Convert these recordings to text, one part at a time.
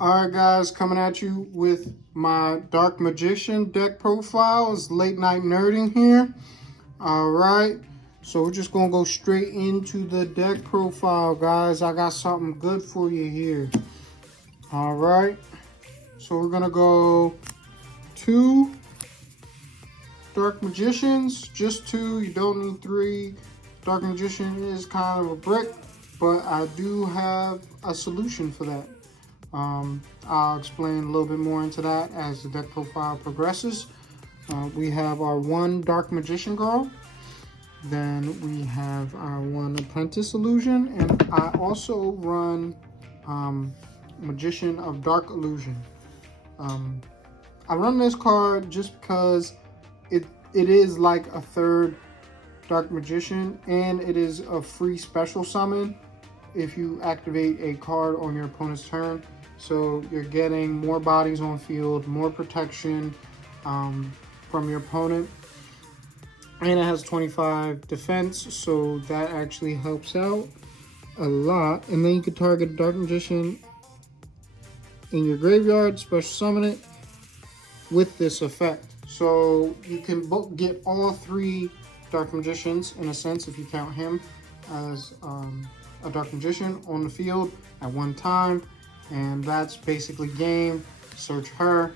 Alright guys, coming at you with my Dark Magician deck profile. It's late night nerding here. Alright, so we're just going to go straight into the deck profile, guys. I got something good for you here. Alright, so we're going to go 2 Dark Magicians. Just 2, you don't need 3. Dark Magician is kind of a brick, but I do have a solution for that. I'll explain a little bit more into that as the deck profile progresses. We have our 1 Dark Magician Girl. Then we have our 1 Apprentice Illusion. And I also run Magician of Dark Illusion. I run this card just because it is like a 3rd Dark Magician. And it is a free special summon if you activate a card on your opponent's turn. So you're getting more bodies on field, more protection from your opponent. And it has 25 defense, so that actually helps out a lot. And then you can target a Dark Magician in your graveyard, special summon it with this effect. So you can get all 3 Dark Magicians, in a sense, if you count him as a Dark Magician on the field at one time. And that's basically game. Search her,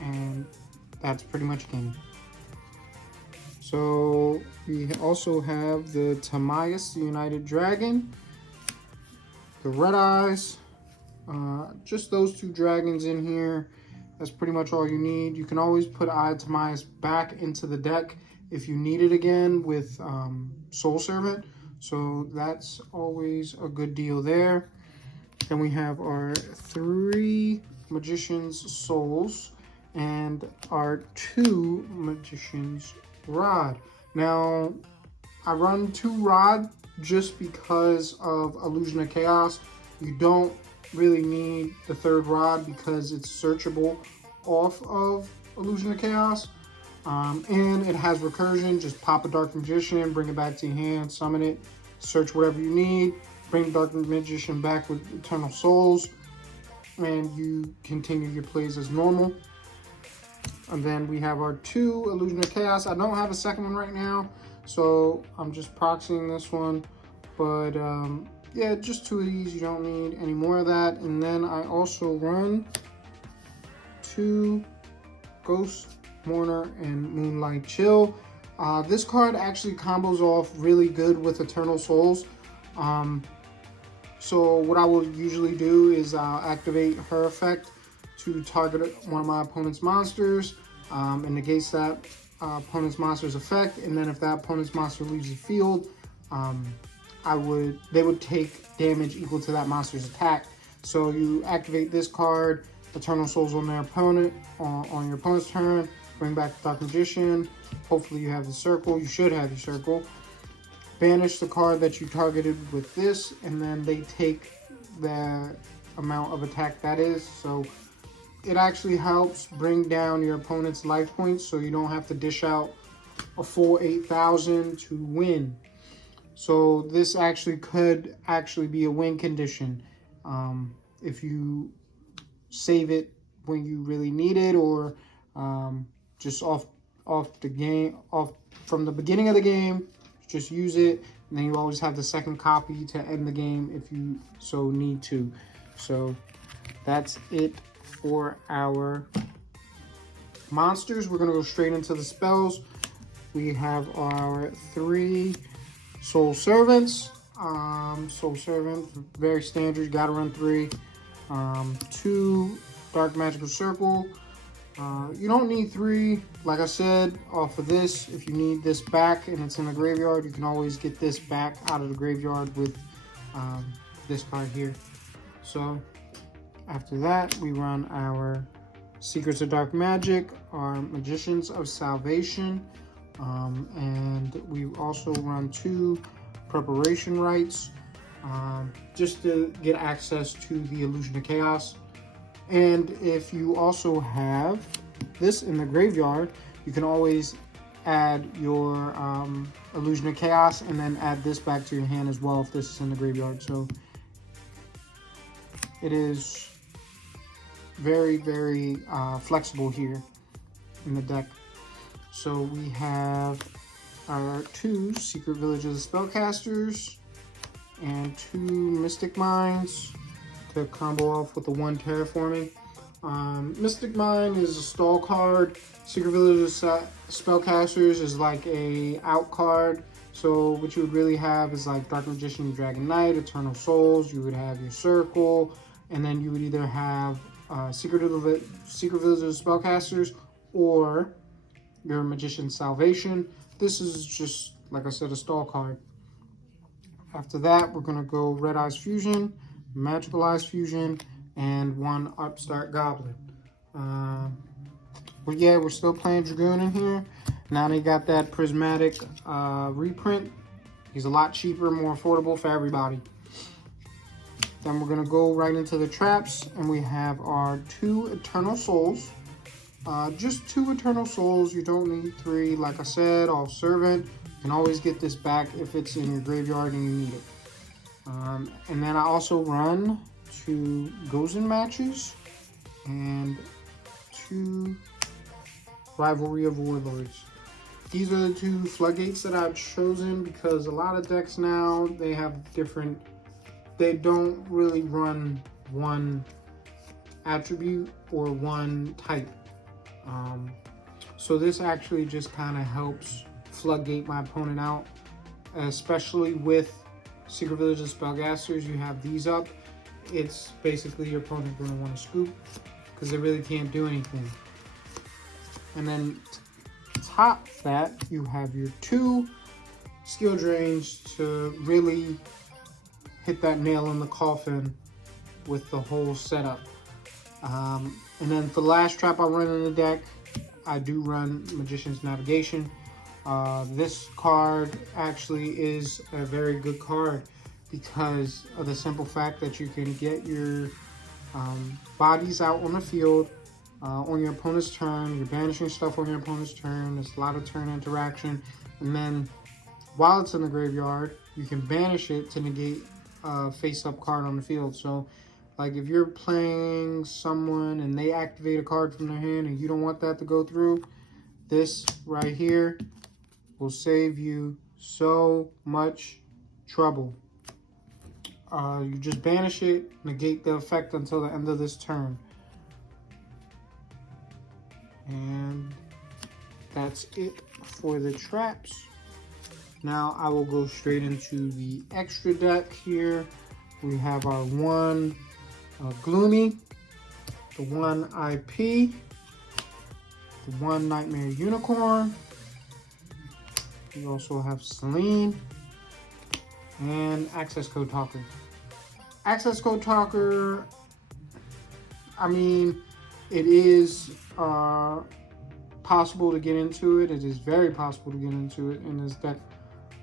and that's pretty much game. So we also have the Timaeus, the United Dragon, the Red Eyes, just those 2 dragons in here. That's pretty much all you need. You can always put Eye Timaeus back into the deck if you need it again with Soul Servant. So that's always a good deal there. Then we have our 3 Magician's Souls and our 2 Magician's Rod. Now, I run 2 Rod just because of Illusion of Chaos. You don't really need the 3rd Rod because it's searchable off of Illusion of Chaos. And it has recursion. Just pop a Dark Magician, bring it back to your hand, summon it, search whatever you need. Bring Dark Magician back with Eternal Souls, and you continue your plays as normal. And then we have our 2 Illusion of Chaos. I don't have a second one right now, so I'm just proxying this one. But yeah, just 2 of these. You don't need any more of that. And then I also run 2 Ghost Mourner and Moonlight Chill. This card actually combos off really good with Eternal Souls. So what I will usually do is I'll activate her effect to target one of my opponent's monsters and negates that opponent's monster's effect. And then if that opponent's monster leaves the field, they would take damage equal to that monster's attack. So you activate this card, Eternal Souls on their opponent on your opponent's turn, bring back the Dark Magician. Hopefully you have the circle. You should have your circle. Banish the card that you targeted with this, and then they take the amount of attack that is. So it actually helps bring down your opponent's life points, so you don't have to dish out a full 8,000 to win. So this actually could be a win condition if you save it when you really need it, or just off from the beginning of the game. Just use it, and then you always have the second copy to end the game if you so need to. So that's it for our monsters. We're going to go straight into the spells. We have our 3 Soul Servants. Soul Servant, very standard, you got to run 3. 2 Dark Magical Circle. You don't need 3, like I said, off of this. If you need this back and it's in the graveyard, you can always get this back out of the graveyard with this card here. So after that, we run our Secrets of Dark Magic, our Magicians of Salvation, and we also run 2 Preparation Rites just to get access to the Illusion of Chaos. And if you also have this in the graveyard, you can always add your Illusion of Chaos and then add this back to your hand as well if this is in the graveyard. So it is very, very flexible here in the deck. So we have our 2 Secret Villages Spellcasters and 2 Mystic Mines to combo off with the 1 Terraforming. Mystic Mine is a stall card. Secret Villages Spellcasters is like a out card. So what you would really have is like Dark Magician, Dragon Knight, Eternal Souls. You would have your Circle, and then you would either have Secret Villages Spellcasters or your Magician's Salvation. This is just, like I said, a stall card. After that, we're going to go Red Eyes Fusion, Magical Eyes Fusion, and 1 Upstart Goblin. But yeah, we're still playing Dragoon in here. Now they got that prismatic reprint. He's a lot cheaper, more affordable for everybody. Then we're gonna go right into the traps, and we have our 2 Eternal Souls. Just 2 Eternal Souls, you don't need 3. Like I said, all Servant. You can always get this back if it's in your graveyard and you need it. And then I also run 2 Gozen Matches and 2 Rivalry of Warlords. These are the 2 floodgates that I've chosen because a lot of decks now, they have different, they don't really run 1 attribute or 1 type. So this actually just kind of helps floodgate my opponent out, especially with Secret Villages Spellcasters. You have these up, it's basically your opponent going to want to scoop because they really can't do anything. And then top that, you have your 2 skill drains to really hit that nail in the coffin with the whole setup. And then for the last trap I run in the deck, I do run Magician's Navigation. This card actually is a very good card because of the simple fact that you can get your bodies out on the field on your opponent's turn. You're banishing stuff on your opponent's turn. There's a lot of turn interaction. And then while it's in the graveyard, you can banish it to negate a face-up card on the field. So like if you're playing someone and they activate a card from their hand and you don't want that to go through, this right here will save you so much trouble. You just banish it, negate the effect until the end of this turn. And that's it for the traps. Now I will go straight into the extra deck here. We have our 1 Gloomy, the 1 IP, the 1 Nightmare Unicorn. We also have Selene and Access Code Talker. Access Code Talker, I mean, it is possible to get into it. It is very possible to get into it in this deck.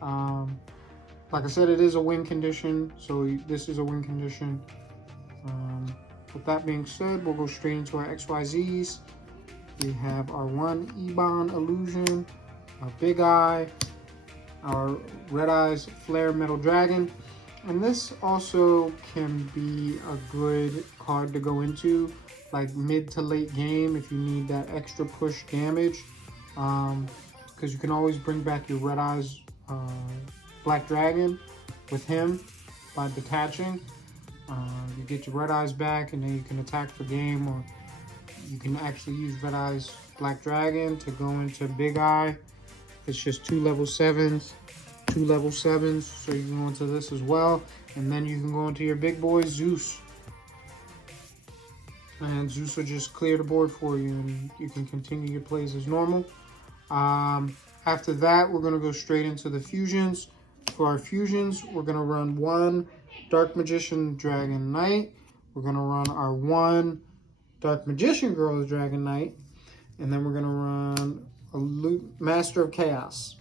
Like I said, it is a win condition, so this is a win condition. With that being said, we'll go straight into our XYZs. We have our 1 Ebon Illusion, our Big Eye, our Red Eyes Flare Metal Dragon. And this also can be a good card to go into like mid to late game if you need that extra push damage, because you can always bring back your Red Eyes Black Dragon with him by detaching. You get your Red Eyes back and then you can attack for game, or you can actually use Red Eyes Black Dragon to go into Big Eye. It's just 2 level 7s, 2 level 7s, so you can go into this as well. And then you can go into your big boy Zeus. And Zeus will just clear the board for you and you can continue your plays as normal. After that, we're going to go straight into the fusions. For our fusions, we're going to run 1 Dark Magician Dragon Knight. We're going to run our 1 Dark Magician Girls Dragon Knight. And then we're going to run a Master of Chaos.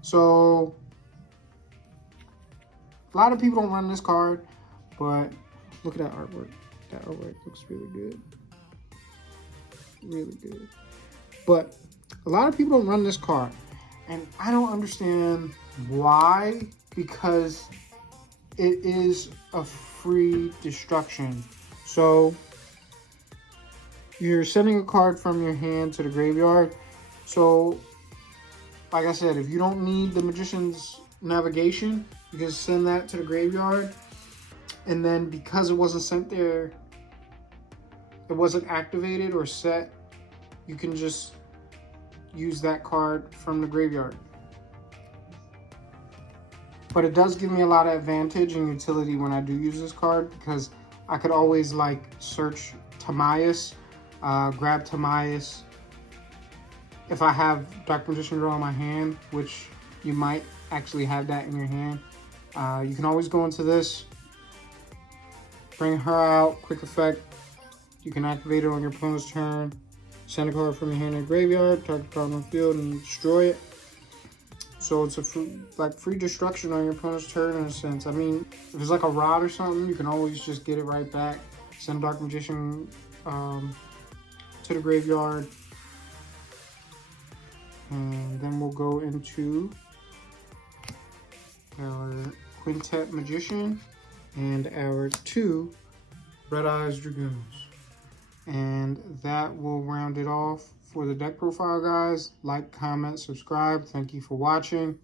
So, a lot of people don't run this card, but look at that artwork. That artwork looks really good. Really good. But a lot of people don't run this card. And I don't understand why, because it is a free destruction. So you're sending a card from your hand to the graveyard. So, like I said, if you don't need the Magician's Navigation, you can send that to the graveyard. And then because it wasn't sent there, it wasn't activated or set, you can just use that card from the graveyard. But it does give me a lot of advantage and utility when I do use this card, because I could always like search Timaeus, grab Timaeus. If I have Dark Magician Girl in my hand, which you might actually have that in your hand, you can always go into this, bring her out, quick effect. You can activate it on your opponent's turn, send a card from your hand to the graveyard, target card on the field, and destroy it. So it's a free destruction on your opponent's turn in a sense. I mean, if it's like a rod or something, you can always just get it right back. Send Dark Magician to the graveyard. And then we'll go into our Quintet Magician and our 2 Red Eyes Dragoons. And that will round it off for the deck profile, guys. Like, comment, subscribe. Thank you for watching.